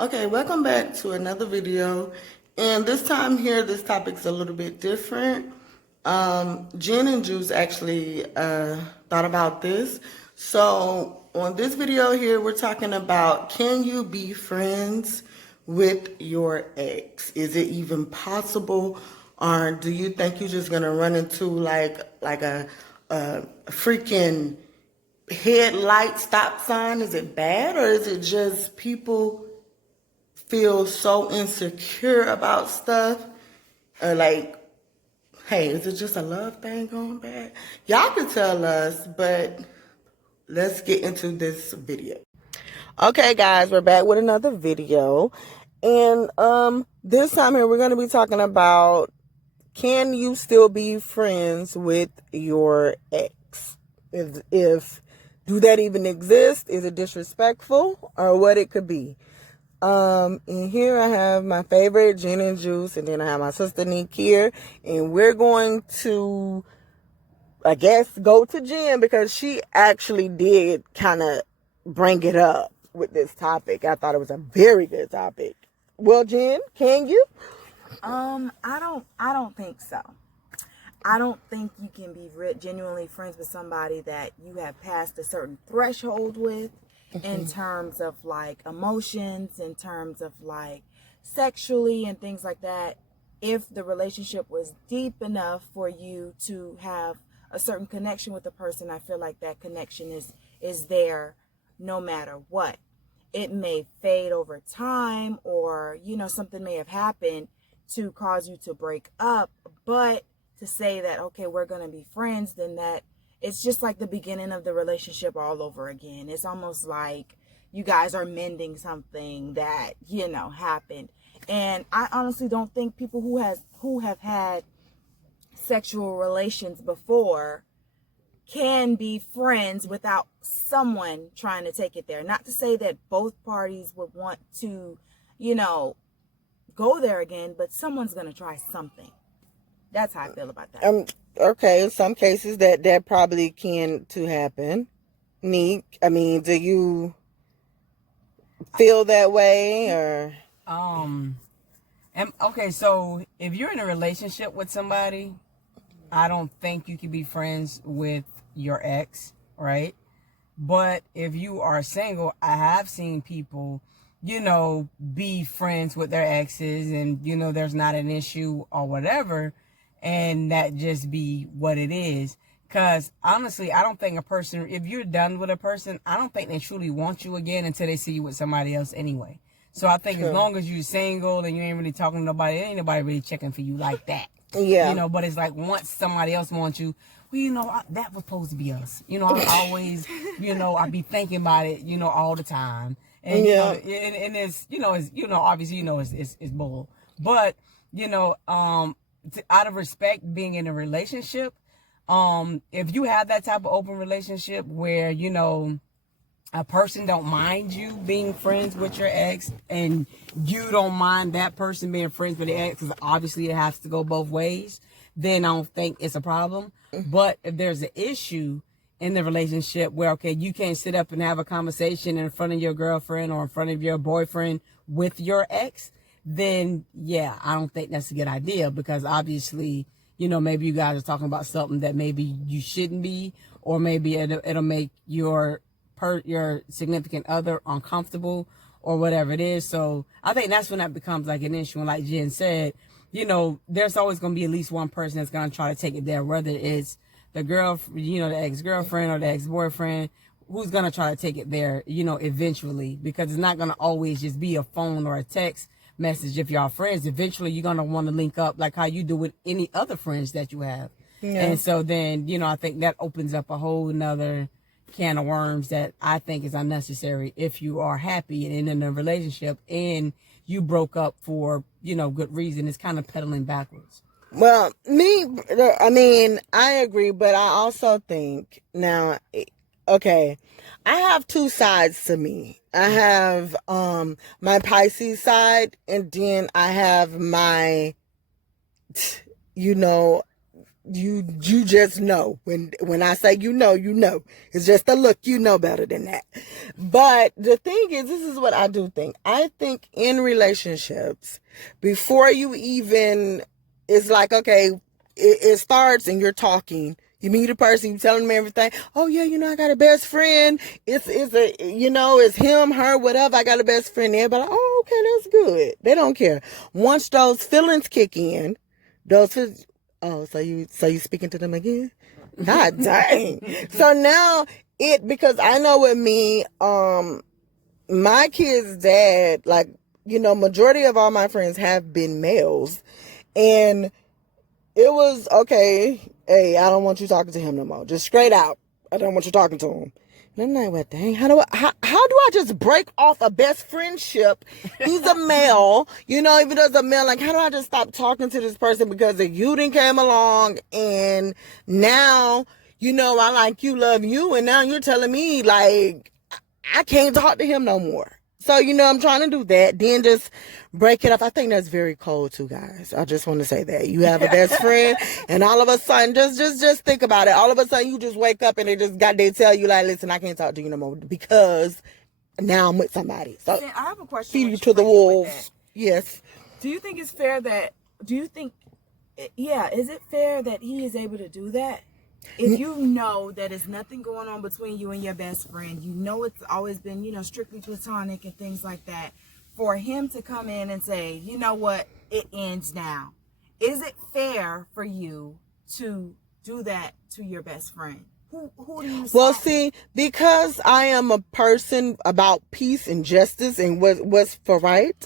Okay, welcome back to another video. And this time here, this topic's a little bit different. Jen and Juice actually thought about this. So on this video here, we're talking about, can you be friends with your ex? Is it even possible? Or do you think you're just gonna run into like a freaking headlight stop sign? Is it bad, or is it just people feel so insecure about stuff? Or like, hey, is it just a love thing going bad? Y'all can tell us, but let's get into this video. Okay, guys, we're back with another video. And this time here, we're going to be talking about, can you still be friends with your ex? If do that even exist? Is it disrespectful, or what it could be? And here I have my favorite, Jen and Juice, and then I have my sister Neek here, and we're going to, I guess, go to Jen because she actually did kind of bring it up with this topic. I thought it was a very good topic. Well, Jen, can you? I don't think so. I don't think you can be genuinely friends with somebody that you have passed a certain threshold with, in terms of like emotions, in terms of like sexually and things like that. If the relationship was deep enough for you to have a certain connection with the person, I feel like that connection is there no matter what. It may fade over time, or something may have happened to cause you to break up, but to say that, okay, we're going to be friends, then that it's just like the beginning of the relationship all over again. It's almost like you guys are mending something that, happened. And I honestly don't think people who have had sexual relations before can be friends without someone trying to take it there. Not to say that both parties would want to, go there again, but someone's going to try something. That's how I feel about that. Okay, in some cases that probably can to happen. Neek, I mean, do you feel that way, or? Okay, so if you're in a relationship with somebody, I don't think you can be friends with your ex, right? But if you are single, I have seen people, be friends with their exes, and, there's not an issue or whatever, and that just be what it is. Because honestly, I don't think a person, if you're done with a person, I don't think they truly want you again until they see you with somebody else anyway. So I think as long as you're single and you ain't really talking to nobody, ain't nobody really checking for you like that. Yeah. But it's like once somebody else wants you, well, that was supposed to be us. I always, I be thinking about it, all the time. And, and it's, obviously, it's bull. But, out of respect, being in a relationship, if you have that type of open relationship where, a person don't mind you being friends with your ex, and you don't mind that person being friends with the ex, because obviously it has to go both ways, then I don't think it's a problem. But if there's an issue in the relationship where, okay, you can't sit up and have a conversation in front of your girlfriend or in front of your boyfriend with your ex, then yeah, I don't think that's a good idea, because obviously, maybe you guys are talking about something that maybe you shouldn't be, or maybe it'll make your significant other uncomfortable or whatever it is. So I think that's when that becomes like an issue. And like Jen said, there's always going to be at least one person that's going to try to take it there, whether it's the girl, the ex-girlfriend or the ex-boyfriend, who's going to try to take it there, eventually, because it's not going to always just be a phone or a text message. If y'all friends, eventually you're going to want to link up like how you do with any other friends that you have. Yeah. And so then, I think that opens up a whole nother can of worms that I think is unnecessary if you are happy and in a relationship and you broke up for, good reason. It's kind of pedaling backwards. Well, I agree, but I also think now, okay, I have two sides to me. I have my Pisces side, and then I have my, you just know. When I say you know, it's just a look. You know better than that. But the thing is, this is what I do think. I think in relationships, before you even, it's like, okay, it starts and you're talking. You meet a person, you tell them everything. Oh yeah, I got a best friend. It's him, her, whatever. I got a best friend. Everybody like, oh, okay, that's good. They don't care. Once those feelings kick in, oh, so you speaking to them again? God dang. So now because I know with me, my kid's dad, like, majority of all my friends have been males, and it was, okay, hey, I don't want you talking to him no more. Just straight out. I don't want you talking to him. And I'm like, well, dang, how do I just break off a best friendship? He's a male, even though it's a male, like, how do I just stop talking to this person because the you didn't came along and now, I like you, love you, and now you're telling me, like, I can't talk to him no more. So, I'm trying to do that. Then just break it up. I think that's very cold too, guys. I just want to say that. You have a best friend and all of a sudden, just think about it. All of a sudden you just wake up and they tell you, like, listen, I can't talk to you no more because now I'm with somebody. So I have a question. feed you to the wolves. Yes. Do you think it's fair is it fair that he is able to do that? If you know that there's nothing going on between you and your best friend, it's always been, strictly platonic and things like that, for him to come in and say, you know what, it ends now. Is it fair for you to do that to your best friend? Who do you say? Well, see, because I am a person about peace and justice and what's for right,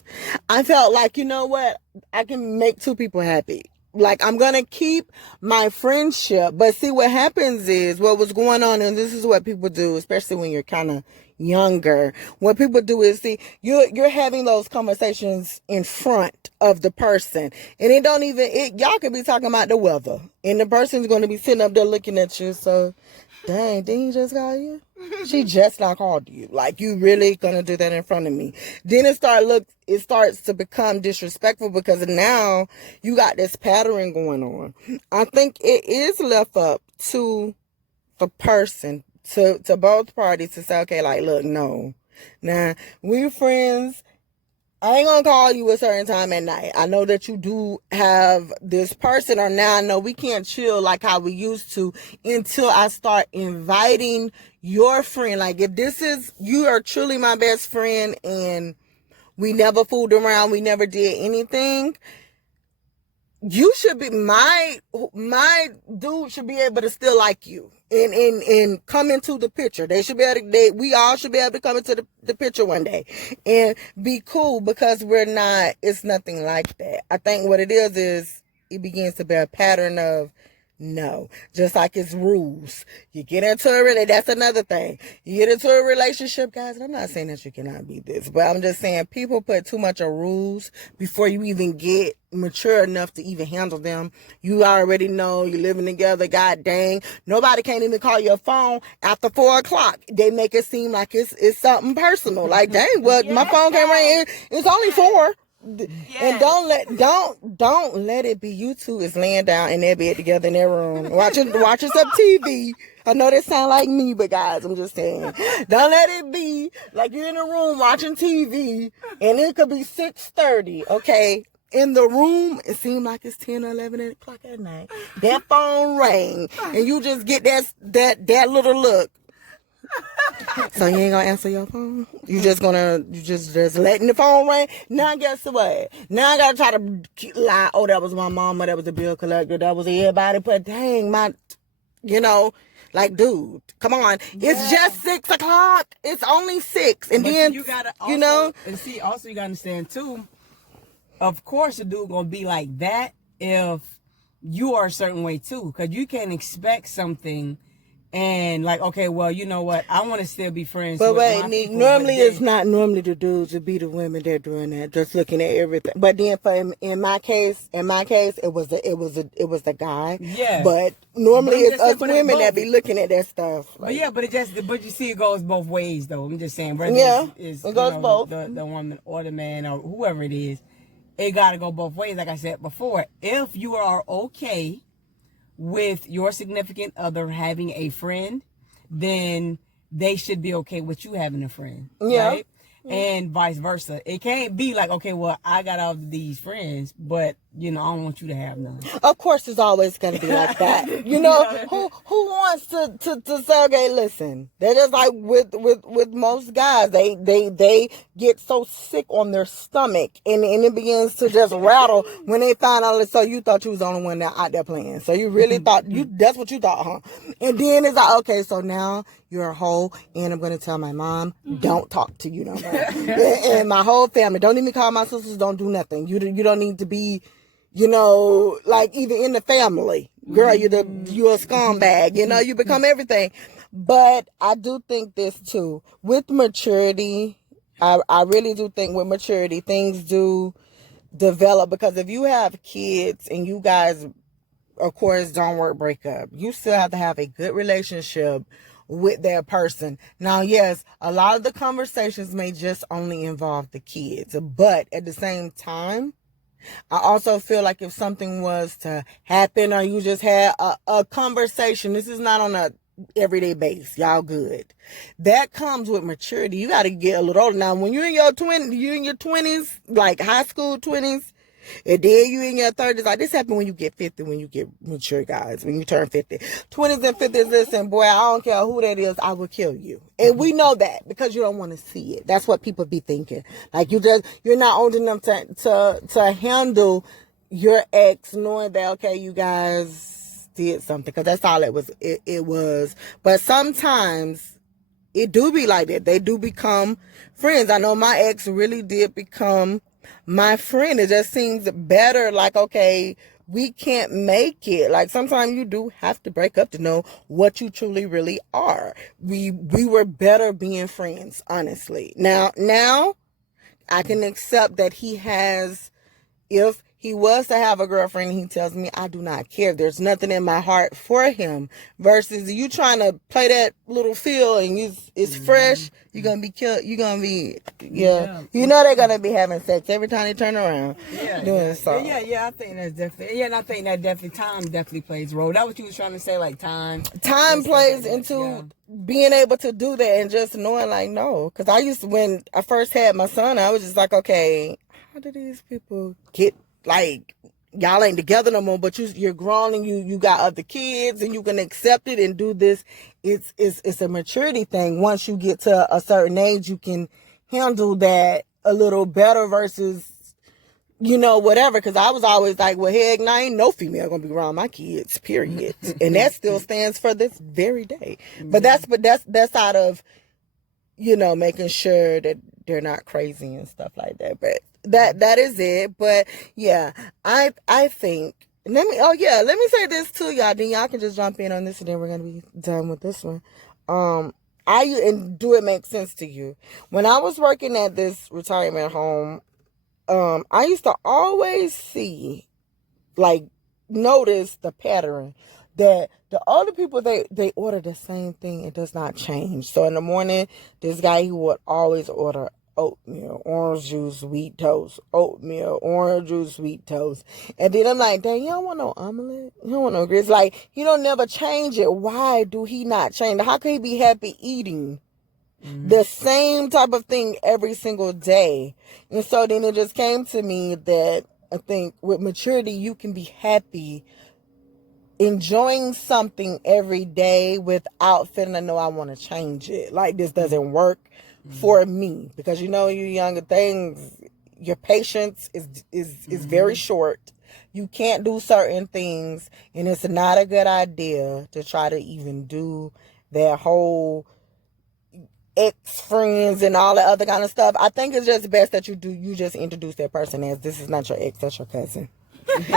I felt like, you know what, I can make two people happy. Like, I'm going to keep my friendship. But see, what happens is, what was going on, and this is what people do, especially when you're kind of younger. What people do is, see, you're having those conversations in front of the person. And y'all could be talking about the weather. And the person's going to be sitting up there looking at you. So, dang, didn't he just call you? She just not called you. Like, you really gonna do that in front of me? Then it starts to become disrespectful because now you got this pattern going on. I think it is left up to the person, to both parties, to say, okay, like, look, no. Now, we're friends. I ain't gonna call you a certain time at night. I know that you do have this person, or now I know we can't chill like how we used to until I start inviting your friend. Like, if you are truly my best friend and we never fooled around, we never did anything, you should be, my dude should be able to still like you and come into the picture. We all should be able to come into the picture one day and be cool, because it's nothing like that. I think what it is it begins to be a pattern of no, just like it's rules. You get into that's another thing. You get into a relationship, guys, and I'm not saying that you cannot be this, but I'm just saying people put too much of rules before you even get mature enough to even handle them. You already know you're living together. God dang, nobody can't even call your phone after 4:00. They make it seem like it's something personal. Like, dang, well, my phone can't ring. It's only 4. And don't let it be you two is laying down in their bed together in their room watching some TV. I know that sound like me, but guys, I'm just saying, don't let it be like you're in a room watching TV and it could be 6:30. Okay, in the room it seems like it's 10 or 11 o'clock at night. That phone rang and you just get that little look. So you ain't gonna answer your phone? You just letting the phone ring? Now guess what? Now I gotta try to lie. Oh, that was my mama. That was the bill collector. That was everybody. But dang, like, dude, come on. Yeah. It's just 6 o'clock. It's only 6. And but then, you gotta also, and see, also you gotta understand too, of course the dude gonna be like that if you are a certain way too. Because you can't expect something and like, okay, well, you know what? I want to still be friends. But wait, Nick, normally it's not normally the dudes, it be the women that are doing that, just looking at everything. But then in my case, it was the guy. Yeah. But normally it's us women that be looking at that stuff. Like, but but you see, it goes both ways though. I'm just saying, whether it goes both. The woman or the man or whoever it is, it gotta go both ways. Like I said before, if you are okay with your significant other having a friend, then they should be okay with you having a friend. Yeah. Right? And vice versa. It can't be like, okay, well, I got all these friends, but I don't want you to have none. Of course, it's always going to be like that. You know, who wants to say, okay, listen, they're just like with most guys, they get so sick on their stomach and it begins to just rattle when they find out. So you thought you was the only one that out there playing. So you really thought that's what you thought, huh? And then it's like, okay, so now you're a hoe and I'm going to tell my mom, don't talk to you no more. And my whole family, don't even call my sisters, don't do nothing. You don't need to be, like even in the family, girl, you're a scumbag, you become everything. But I do think this too, with maturity, I really do think with maturity, things do develop, because if you have kids and you guys, of course, don't break up, you still have to have a good relationship with that person. Now, yes, a lot of the conversations may just only involve the kids, but at the same time, I also feel like if something was to happen or you just had a conversation, this is not on a everyday base, y'all good. That comes with maturity. You got to get a little older. Now, when you're in your 20s, like high school 20s, and then you in your 30s, like this happened when you get 50, when you get mature, guys, when you turn 50. 20s and 50s, listen, boy, I don't care who that is, I will kill you. And we know that because you don't want to see it. That's what people be thinking. Like you're not old enough to handle your ex knowing that, okay, you guys did something, because that's all it was. But sometimes it do be like that. They do become friends. I know my ex really did become my friend. It just seems better, like, okay, we can't make it. Like sometimes you do have to break up to know what you truly really are. We were better being friends, honestly. Now I can accept that he has, if he was to have a girlfriend and he tells me I do not care, there's nothing in my heart for him, versus you trying to play that little feel and it's fresh, you're going to be killed. You're going to be, they're going to be having sex every time they turn around doing something. Yeah, I think that's definitely, and I think that time definitely plays a role. That what you was trying to say, like time Plays into being able to do that and just knowing, like, no. Because when I first had my son, I was just like, okay, how do these people get, like, y'all ain't together no more, but you're grown and you got other kids and you can accept it and do this. It's a maturity thing. Once you get to a certain age, you can handle that a little better versus, whatever. Because I was always like, well, heck, now ain't no female gonna be around my kids, period. And that still stands for this very day. But that's out of, making sure that they're not crazy and stuff like that. But that is it. But yeah, I think, let me say this too, y'all. Then y'all can just jump in on this and then we're gonna be done with this one. And do it make sense to you? When I was working at this retirement home, I used to always see, like, notice the pattern that the older people, they order the same thing. It does not change. So in the morning, this guy, he would always order oatmeal, orange juice, sweet toast, oatmeal, orange juice, sweet toast. And then I'm like, dang, you don't want no omelet? You don't want no grits? Like, he don't never change it. Why do he not change it? How could he be happy eating the same type of thing every single day? And so then it just came to me that I think with maturity, you can be happy enjoying something every day without feeling, I know I want to change it. Like, this doesn't work for me, because you younger things, your patience is very short. You can't do certain things, and it's not a good idea to try to even do that whole ex-friends and all that other kind of stuff. I think it's just best that you just introduce that person as, this is not your ex, that's your cousin.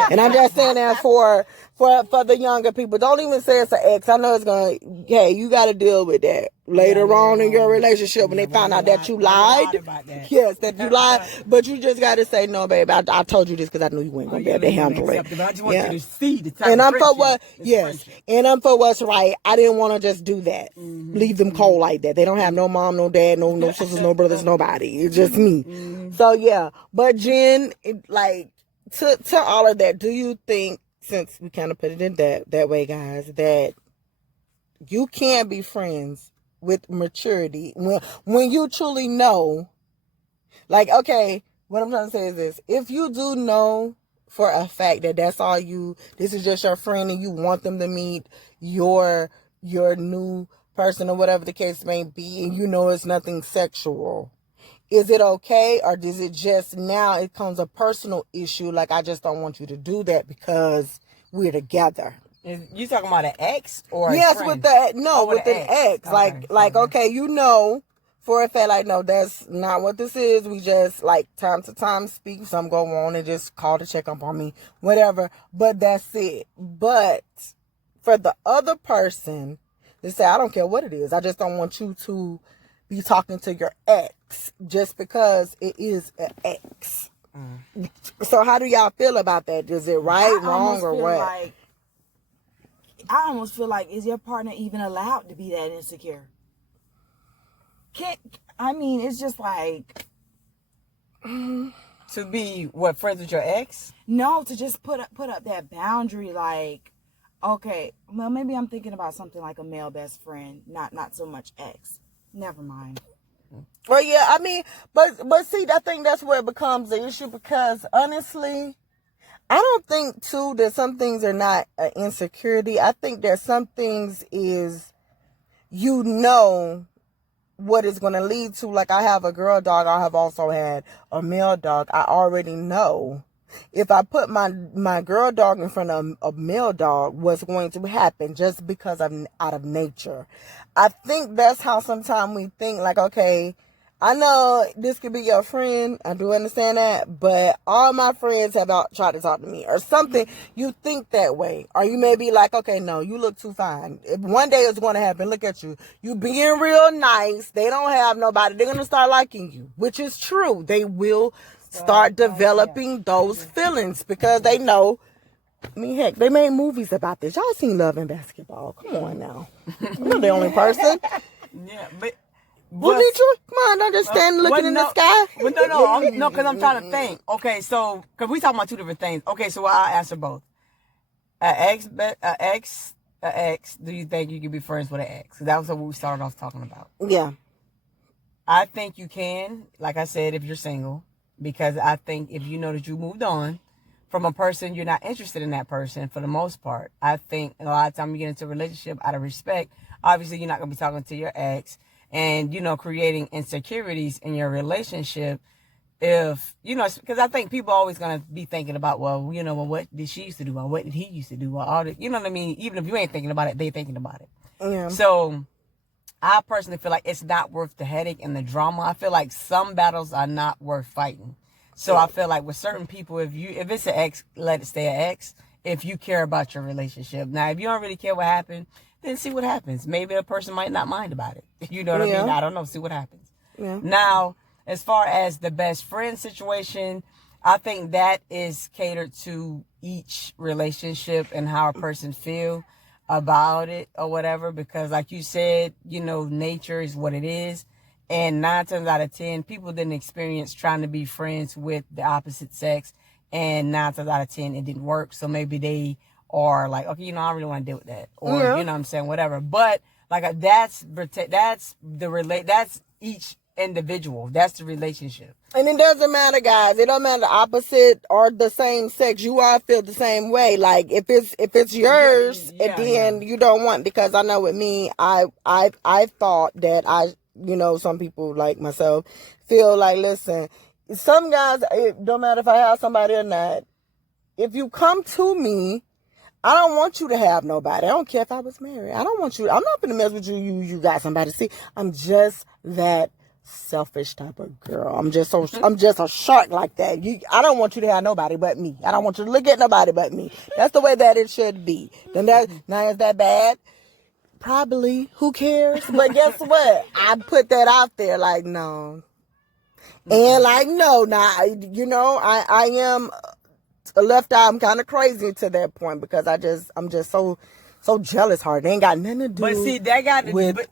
And I'm just saying that for the younger people. Don't even say it's an ex. I know it's gonna, hey, you got to deal with that later on in your relationship when they find out that you lied. Yes, that you lied. But you just got to say, no, baby, I told you this because I knew you weren't gonna be able to handle it. I just want you to see the type and of I'm for what, friendship. and I'm for what's right. I didn't want to just do that. Leave them cold like that. They don't have no mom, no dad, no sisters, no brothers, nobody. It's just me. So yeah, but Jen, to all of that, do you think since we kind of put it in that way, guys, that you can be friends with maturity when you truly know. Like, okay, what I'm trying to say is this: if you do know for a fact that that's all this is just your friend, and you want them to meet your new person or whatever the case may be, and you know it's nothing sexual, is it okay, or does it just now it comes a personal issue? Like, I just don't want you to do that because we're together. You talking about an ex or yes, a friend? with an ex. Okay. Okay, you know for a fact, like, no, that's not what this is. We just, like, time to time speak, some go on and just call to check up on me, whatever. But that's it. But for the other person, they say, I don't care what it is. I just don't want you to be talking to your ex just because it is an ex. So how do y'all feel about that? Is it right, wrong, or what? I almost feel like, is your partner even allowed to be that insecure? It's just like... To be, what, friends with your ex? No, to just put up that boundary, like, okay, well, maybe I'm thinking about something like a male best friend, not so much ex. Never mind. Well, yeah, but see, I think that's where it becomes the issue, because honestly, I don't think too that some things are not an insecurity. I think that some things is, what it's going to lead to. Like, I have a girl dog. I have also had a male dog. I already know if I put my girl dog in front of a male dog, what's going to happen, just because I'm out of nature. I think that's how sometimes we think, like, okay, I know this could be your friend. I do understand that. But all my friends have tried to talk to me or something. You think that way. Or you may be like, okay, no, you look too fine. If one day it's going to happen. Look at you. You being real nice. They don't have nobody. They're going to start liking you, which is true. They will start developing those feelings because they know. Heck, they made movies about this. Y'all seen Love and Basketball. Come on now. I'm not the only person. Yeah, but... Well, did you? Come on, I'm just standing looking in the sky. But no, because I'm trying to think. Okay, so, because we talking about two different things. Okay, so I'll answer both. An ex, do you think you can be friends with an ex? That was what we started off talking about. Yeah. I think you can, like I said, if you're single, because I think if you know that you moved on from a person, you're not interested in that person for the most part. I think a lot of time you get into a relationship out of respect, obviously you're not going to be talking to your ex and, creating insecurities in your relationship. If, because I think people are always going to be thinking about, well, what did she used to do? Or what did he used to do? Or all the, you know what I mean? Even if you ain't thinking about it, they thinking about it. Yeah. So I personally feel like it's not worth the headache and the drama. I feel like some battles are not worth fighting. So I feel like with certain people, if it's an ex, let it stay an ex. If you care about your relationship. Now, if you don't really care what happened, then see what happens. Maybe a person might not mind about it. You know what I mean? I don't know. See what happens. Yeah. Now, as far as the best friend situation, I think that is catered to each relationship and how a person feel about it or whatever. Because like you said, nature is what it is. And 9 times out of 10, people didn't experience trying to be friends with the opposite sex. And 9 times out of 10, it didn't work. So maybe they are like, okay, I don't really want to deal with that. Or, you know what I'm saying, whatever. But like that's each individual. That's the relationship. And it doesn't matter, guys. It don't matter opposite or the same sex. You all feel the same way. Like if it's yours, and then you don't want, because I know with me, I thought that some people like myself feel like, listen, some guys, it don't matter if I have somebody or not. If you come to me, I don't want you to have nobody. I don't care if I was married. I don't want you. I'm not gonna mess with you. You got somebody. See, I'm just that selfish type of girl. I'm just a shark like that. I don't want you to have nobody but me. I don't want you to look at nobody but me. That's the way that it should be. Then now is that bad? Probably. Who cares? But guess what? I put that out there like, no. And like, no. Now, I am left out. I'm kind of crazy to that point because I'm just so jealous heart. It ain't got nothing to do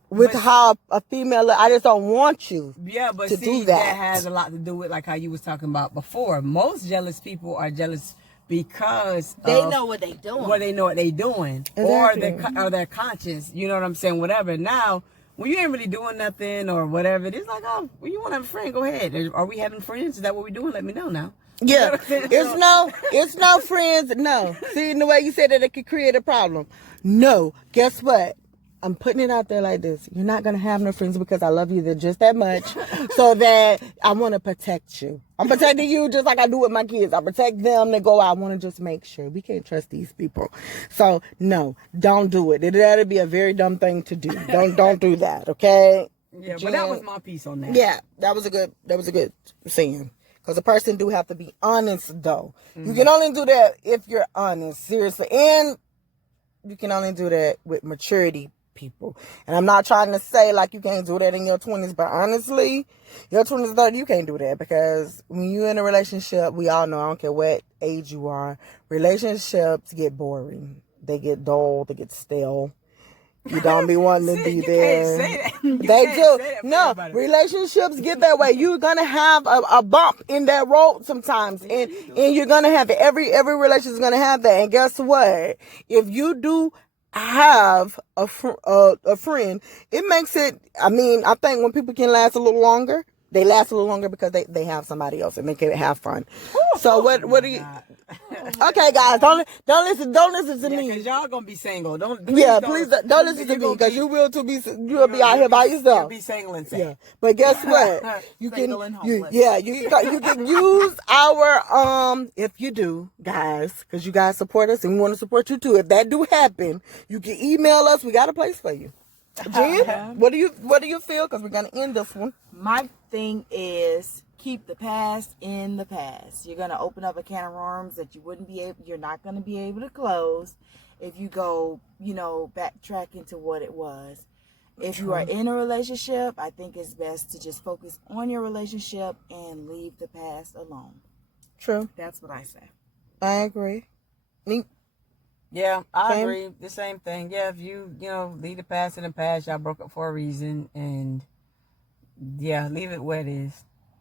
with how a female, I just don't want you to do that. That has a lot to do with like how you was talking about before. Most jealous people are jealous because They of know what they doing. what they know what they doing, Exactly. or they're conscious. You know what I'm saying? Whatever. Now, when you ain't really doing nothing or whatever, it's like, oh, well, you want to have a friend? Go ahead. Are we having friends? Is that what we're doing? Let me know now. Yeah, You know what I'm saying? it's no friends. No, see, in the way you said that, it could create a problem. No, guess what? I'm putting it out there like this. You're not gonna have no friends because I love you just that much, so that I want to protect you. I'm protecting you just like I do with my kids. I protect them. They go out. I want to just make sure we can't trust these people. So no, don't do it. That'd be a very dumb thing to do. Don't do that. Okay. Yeah, but that was my piece on that. Yeah, that was a good saying. Because a person do have to be honest, though. You can only do that if you're honest, seriously. And you can only do that with maturity people. And I'm not trying to say like you can't do that in your 20s, but honestly, your 20s, 30s, you can't do that. Because when you're in a relationship, we all know, I don't care what age you are, relationships get boring. They get dull, they get stale. You don't be wanting to be you there. Can't say that. You They can't do. say that for No, everybody. relationships get that way. You're gonna have a bump in that road sometimes, and you're gonna have it. Every relationship is gonna have that. And guess what? If you do have a friend, it makes it. I mean, I think when people can last a little longer, they last a little longer because they have somebody else and they can have fun. So what do you? Okay, guys, don't listen to me. Because y'all gonna be single. Don't Please don't listen to me because you will be out here by yourself. You'll be single and sad. Yeah, but guess what? You can Single and homeless. you can use our if you do, guys, because you guys support us and we want to support you too. If that do happen, you can email us. We got a place for you. Jen, what do you feel? Because we're gonna end this one. My thing is keep the past in the past. You're gonna open up a can of worms that you're not gonna be able to close if you go, backtrack into what it was. If you are in a relationship, I think it's best to just focus on your relationship and leave the past alone. True. That's what I say. I agree. Neek. Yeah, I Same. agree. The same thing. Yeah, if you leave the past in the past, y'all broke up for a reason, and yeah, leave it where it is.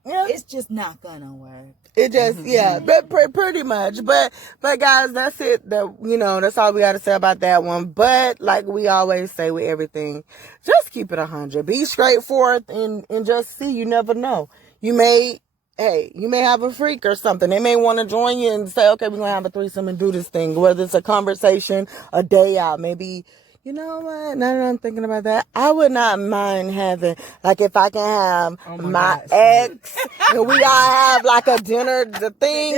Yeah. It's just not gonna work. It just, yeah, but pretty much. But guys, that's it. That's all we got to say about that one. But like we always say with everything, just keep it 100. Be straightforward and just see. You never know. You may have a freak or something. They may want to join you and say, okay, we're going to have a threesome and do this thing. Whether it's a conversation, a day out, maybe. You know what? Now that I'm thinking about that, I would not mind having, like, if I can have my ex, and we all have like a dinner, the thing,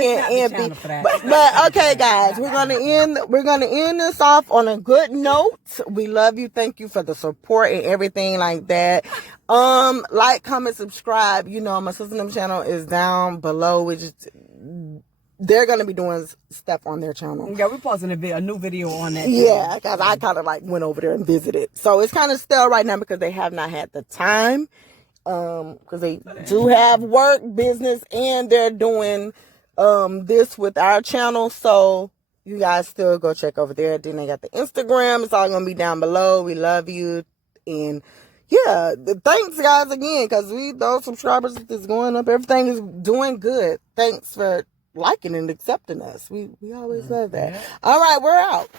but okay, guys, we're gonna end this off on a good note. We love you. Thank you for the support and everything like that. Like, comment, subscribe. My sister's channel is down below, which is. They're going to be doing stuff on their channel. Yeah, we're posting a new video on that. Yeah, because I kind of went over there and visited. So it's kind of still right now because they have not had the time. Because they do have work, business, and they're doing this with our channel. So you guys still go check over there. Then they got the Instagram. It's all going to be down below. We love you. And yeah, thanks guys again because those subscribers is going up. Everything is doing good. Thanks for liking and accepting us. We always love that. All right, we're out.